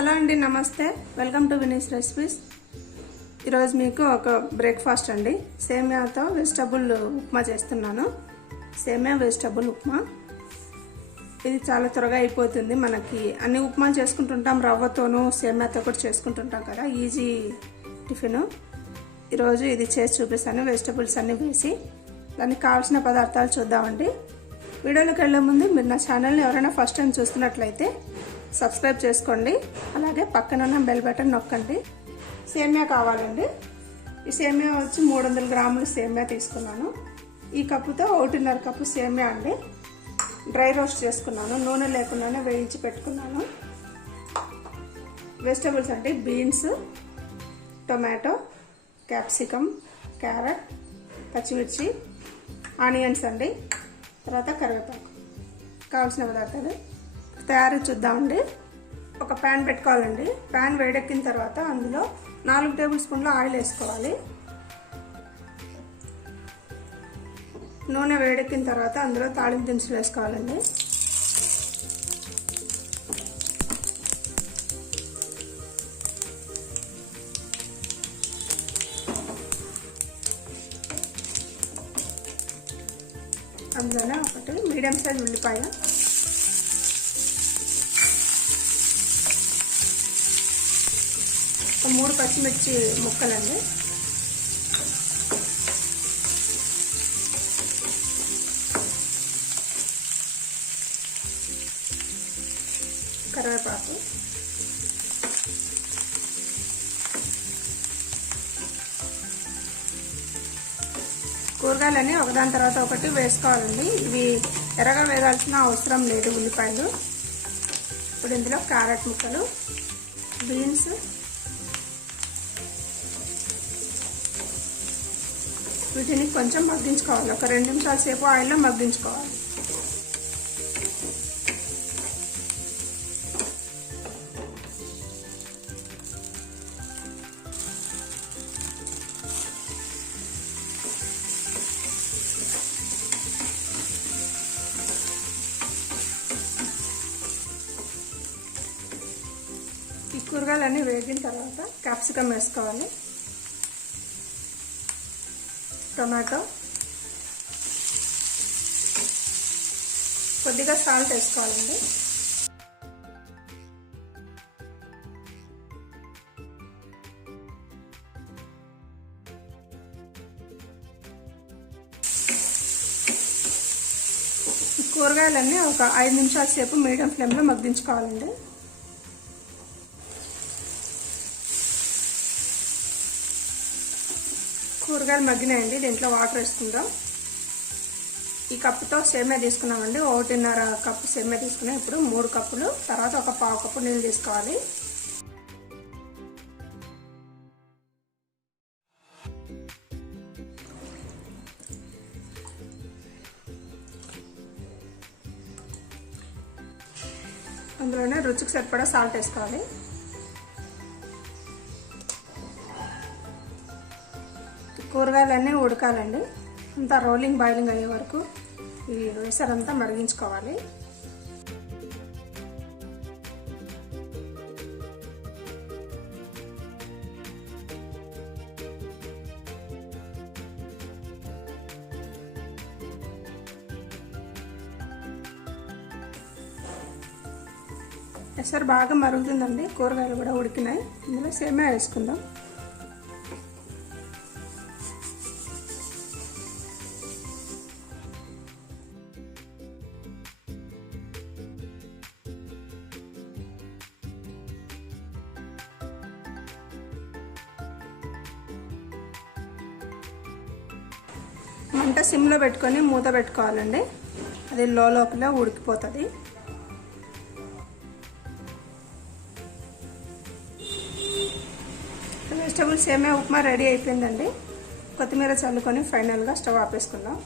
Hello అండి, నమస్తే. Welcome to Vini's recipes. ఈరోజు మీకు ఒక బ్రేక్ఫాస్ట్ అండి. సేమియాతో వెజిటబుల్ ఉప్మా చేస్తున్నాను. సేమియా వెజిటబుల్ ఉప్మా. ఇది చాలా త్వరగా అయిపోతుంది. మనకి అన్ని ఉప్మా చేసుకుంటుంటాం, రవ్వతోనూ సేమియాతో కూడా చేసుకుంటుంటాం కదా, ఈజీ టిఫిన్. ఈరోజు ఇది చేసి చూపిస్తాను. వెజిటబుల్స్ అన్నీ వేసి దానికి కావాల్సిన పదార్థాలు చూద్దామండి. వీడియోలోకి వెళ్ళే ముందు మీరు నా ఛానల్ని ఎవరైనా ఫస్ట్ టైం చూస్తున్నట్లయితే సబ్స్క్రైబ్ చేసుకోండి. అలాగే పక్కన ఉన్న బెల్ బటన్ నొక్కండి. సేమియా కావాలండి. ఈ సేమియా వచ్చి 300 గ్రాములు సేమియా తీసుకున్నాను. ఈ కప్పుతో 1.5 కప్పు సేమియా అండి. డ్రై రోస్ట్ చేసుకున్నాను, నూనె లేకుండానే వేయించి పెట్టుకున్నాను. వెజిటబుల్స్ అంటే బీన్స్, టొమాటో, క్యాప్సికమ్, క్యారెట్, పచ్చిమిర్చి, ఆనియన్స్ అండి, తర్వాత కరివేపాకు. కావాల్సిన పదార్థాలు తయారీ చూద్దామండి. ఒక ప్యాన్ పెట్టుకోవాలండి. ప్యాన్ వేడెక్కిన తర్వాత అందులో 4 టేబుల్ స్పూన్ల ఆయిల్ వేసుకోవాలి. నూనె వేడెక్కిన తర్వాత అందులో తాళింపు దినుసులు వేసుకోవాలండి. అందులోనే ఒకటి మీడియం సైజ్ ఉల్లిపాయ, ఒక 3 పచ్చిమిర్చి ముక్కలండి, కరివేపాకు, కూరగాయలన్నీ ఒకదాని తర్వాత ఒకటి వేసుకోవాలండి. ఇవి ఎర్రగా వేయాల్సిన అవసరం లేదు ఉల్లిపాయలు. ఇప్పుడు ఇందులో క్యారెట్ ముక్కలు, బీన్స్, వీటిని కొంచెం మగ్గించుకోవాలి. ఒక 2 నిమిషాల సేపు ఆయిల్లో మగ్గించుకోవాలి. ఈ కూరగాయలన్నీ వేగిన తర్వాత క్యాప్సికమ్ వేసుకోవాలి, టొమాటో, కొద్దిగా సాల్ట్ వేసుకోవాలండి. కూరగాయలన్నీ ఒక 5 నిమిషాల సేపు మీడియం ఫ్లేమ్లో మగ్గించుకోవాలండి. కూరగాయలు మగ్గినాయండి. దీంట్లో వాటర్ వేసుకుందాం. ఈ కప్పుతో సేమియా తీసుకున్నామండి. 1.5 కప్పు సేమియా తీసుకున్నాం. ఇప్పుడు 3 కప్పులు, తర్వాత ఒక 1/2 కప్పు నీళ్ళు తీసుకోవాలి. అందులోనే రుచికి సరిపడా సాల్ట్ వేసుకోవాలి. కూరగాయలన్నీ ఉడకాలండి. అంతా రోలింగ్ బాయిలింగ్ అయ్యే వరకు ఈ వేసరంతా మరిగించుకోవాలి. ఎసరు బాగా మరుగుతుందండి. కూరగాయలు కూడా ఉడికినాయి. ఇందులో సేమియా వేసుకుందాం. మంట సిమ్లో పెట్టుకొని మూత పెట్టుకోవాలండి. అది లోపల ఉడికిపోతుంది. వెజిటబుల్ సేమియా ఉప్మా రెడీ అయిపోయిందండి. కొత్తిమీర చల్లుకొని ఫైనల్గా స్టవ్ ఆపేసుకుందాం.